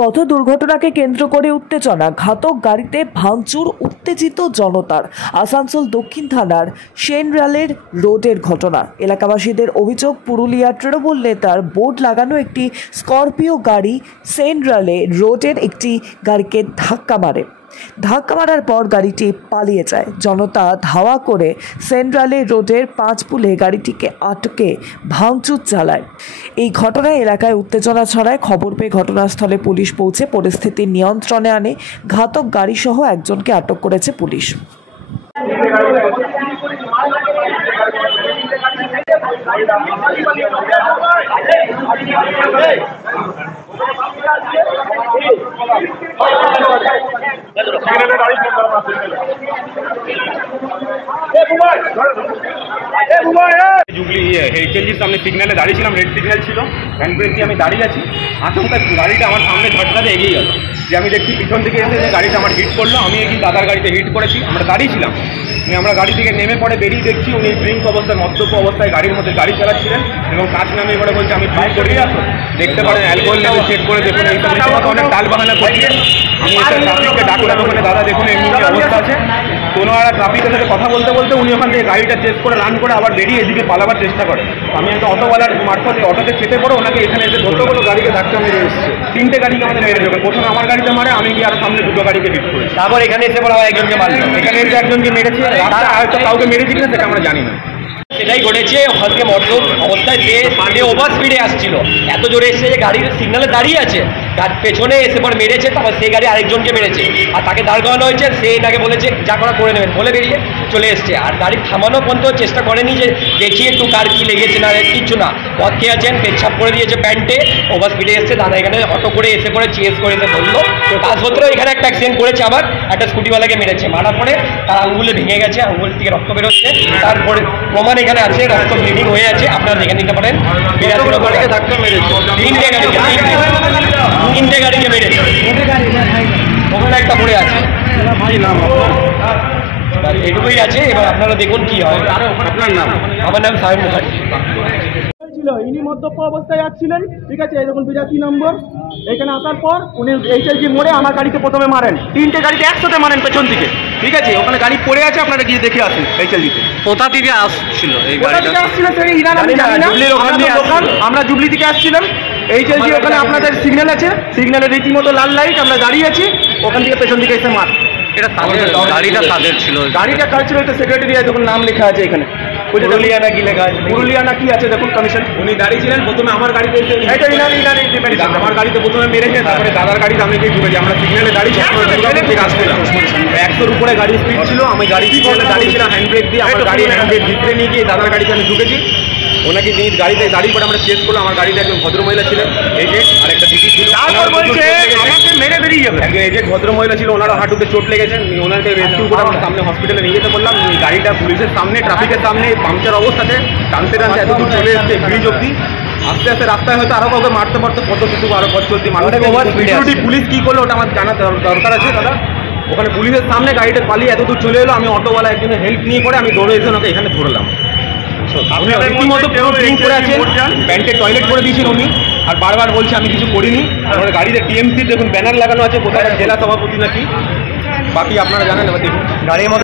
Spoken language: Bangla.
পথ দুর্ঘটনাকে কেন্দ্র করে উত্তেজনা, ঘাতক গাড়িতে ভাঙচুর, উত্তেজিত জনতার। আসানসোল দক্ষিণ থানার সেনরালের রোডের ঘটনা। এলাকাবাসীদের অভিযোগ, পুরুলিয়া তৃণমূল নেতার বোর্ড লাগানো একটি স্করপিও গাড়ি সেনরালে রোডের একটি গাড়িকে ধাক্কা মারার পর গাড়িটি পালিয়ে যায়। জনতা ধাওয়া করে সেন্ট্রালে রোডের 5 পুলে গাড়িটিকে আটকে ভাঙচুর চালায়। এই ঘটনায় এলাকায় উত্তেজনা ছড়ায়। খবর পেয়ে ঘটনাস্থলে পুলিশ পৌঁছে পরিস্থিতি নিয়ন্ত্রণে আনে। ঘাতক গাড়িসহ একজনকে আটক করেছে পুলিশ। হেরিটেজের সামনে সিগন্যালে দাঁড়িয়েছিলাম, রেড সিগন্যাল ছিল, হ্যান্ড ব্রেক দিয়ে আমি দাঁড়িয়ে আছি। আচমকা গাড়িটা আমার সামনে ঝটকাতে এগিয়ে গেল। যে আমি দেখছি পিছন থেকে এসে গাড়িটা আমার হিট করলো। আমি এগিয়ে দাদার গাড়িতে হিট করেছি। আমরা দাঁড়িয়েছিলাম, আমরা গাড়ি থেকে নেমে পড়ে বেরিয়ে দেখছি উনি ড্রিঙ্ক অবস্থায়, মদ্যপ অবস্থায় গাড়ির মধ্যে গাড়ি চালাচ্ছিলেন এবং কাজ নামিয়ে পড়ে বলছে আমি ড্রাইভ করি। দেখতে পারেন অ্যালকোহল লেভেল চেক করে দেখুন। এই সব অনেক টাল বাহানা করছে। আমি এসে ট্রাফিককে ডাকলাম, ওখানে দাদা দেখুন এমনি অবস্থা আছে। কোনো একটা ট্রাফিকের সাথে কথা বলতে বলতে উনি ওখান থেকে গাড়িটা চেক করে রান করে আবার বেরিয়ে এদিকে পালাবার চেষ্টা করে। আমি একটা অটোওয়ালার মারফতে অটোতে চেপে পড়ে ওনাকে এখানে এসে ধরতে বলো, গাড়িকে ধাক্কা মেরে এসেছে। 3টে গাড়িকে আমাদের মেরে দেবে। প্রথমে আমার গাড়িতে মারে, আমি গিয়ে আর সামনে 2টো গাড়িকে হিট করি। তারপর এখানে এসে বলা একজনকে মারলো। এখানে এসে একজনকে মেরেছে, হয়তো কাউকে মেরেছি কিনা সেটা আমরা জানি না। সেটাই ঘটেছে। হলকে মদ্যপ অবস্থায় সে ওভার স্পিডে আসছিল, এত জোরে এসে যে গাড়ির সিগনালে দাঁড়িয়ে আছে, তার পেছনে এসে পর মেরেছে। তারপর সেই গাড়ি আরেকজনকে মেরেছে আর তাকে দাঁড় করানো হয়েছে। সে এটাকে বলেছে যা করা করে নেবেন বলে বেরিয়ে চলে এসছে। আর গাড়ি থামানো পর্যন্ত চেষ্টা করেনি যে দেখি একটু কার কি লেগেছে না, কিচ্ছু না। পথ খেয়ে আছেন, পেচ্ছাপ করে দিয়েছে প্যান্টে, ওভার স্পিডে এসছে। দাদা এখানে অটো করে এসে পরে চিএস করে এসে ধরলো। তো তারপত্র এখানে একটা অ্যাক্সিডেন্ট করেছে, আবার একটা স্কুটিওয়ালাকে মেরেছে। মারার পরে তার আঙুলে ভেঙে গেছে, আঙুল থেকে রক্ত বেরোচ্ছে। তারপরে প্রমাণ এখানে আছে, রক্ত ব্লিডিং হয়ে আছে, আপনারা দেখে নিতে পারেন। ধাক্কা মেরেছে 3টে গাড়িকে মেরেছে। ওখানে একটা পড়ে আছে, এটুকুই আছে। এবার আপনারা দেখুন কি হয়। আপনার নাম? আমার নাম সাহেব মুখার্জি। ইনি মদ্যপ অবস্থায় আসছিলেন, ঠিক আছে। এই দেখুন 82 নম্বর। এখানে আসার পর উনি এইচএলজি মোড়ে আমার গাড়িতে প্রথমে মারেন। 3টে গাড়িতে একসাথে মারেন পেছন থেকে, ঠিক আছে। ওখানে গাড়ি পড়ে আছে, আপনারা গিয়ে দেখে আসুন এইচএলজিতে। কোথা থেকে আসছিল এই গাড়িটা? সেই আমরা জুবলি থেকে আসছিলাম। এইচএলজি ওখানে আপনাদের সিগন্যাল আছে, সিগন্যালের রীতিমতো লাল লাইট, আমরা দাঁড়িয়ে আছি। ওখান থেকে পেছন দিকে এসে মার। এটা গাড়িটা তাদের ছিল? গাড়িটা কার ছিল? এটা সেক্রেটারি, দেখুন নাম লেখা আছে এখানে। পুরুলিয়া না কি লেখা আছে? পুরুলিয়া না কি আছে দেখুন, কমিশন। উনি দাঁড়িয়েছিলেন, প্রথমে আমার গাড়িতে এসে আমার গাড়িতে প্রথমে মেরেছে, তারপরে দাদার গাড়িতে আমি গিয়ে ঢুকেছি। আমরা সিগন্যালে দাঁড়িয়ে 100-র উপরে গাড়ি স্পিড ছিল। আমি গাড়ি সিগন্যালে দাঁড়িয়েছিলাম, হ্যান্ড ব্রেক দিয়ে আমার গাড়ি হ্যান্ড ব্রেক ভিতরে নিয়ে গিয়ে দাদার গাড়িতে আমি ঢুকেছি। ওনাকে নিয়ে গাড়িতে দাঁড়িয়ে পরে আমরা চেক করলাম। আমার গাড়িতে একজন ভদ্রমহিলা ছিলেন, এজেন্ট, আর একটা দিদি ছিল। মেরে বেরিয়ে যাবে। একজন এজেন্ট ভদ্রমহিলা ছিল, ওনারা হাঁটুতে চোট লেগেছেন। ওনাকে রেস্কিউ করে আমরা সামনে হসপিটালে নিয়ে যেতে বললাম। গাড়িটা পুলিশের সামনে, ট্রাফিকের সামনে পাংচার অবস্থাতে টানতে এত দূর চলে এসছে ব্রিজ অব্দি। আস্তে আস্তে রাস্তায় হয়তো আরো কাউকে মারতে কত কিছু আরো পথ চলতি মানুষ। পুলিশ কি করলো ওটা আমার জানা দরকার আছে দাদা। ওখানে পুলিশের সামনে গাড়িটা পালিয়ে এত দূর চলে এলো। আমি অটোওয়ালা একজনের হেল্প নিয়ে পরে আমি দৌড়ে এসে ওনাকে এখানে ধরলাম। আপনি রীতিমতো ড্রিঙ্ক করে আছেন, প্যান্টে টয়লেট করে দিয়েছেন উনি, আর বারবার বলছে আমি কিছু করিনি। আমার গাড়িতে টিএমসি দেখুন ব্যানার লাগানো আছে, কোথায় জেলা সভাপতি নাকি, বাকি আপনারা জানেন। এবার দেখুন গাড়ির মধ্যে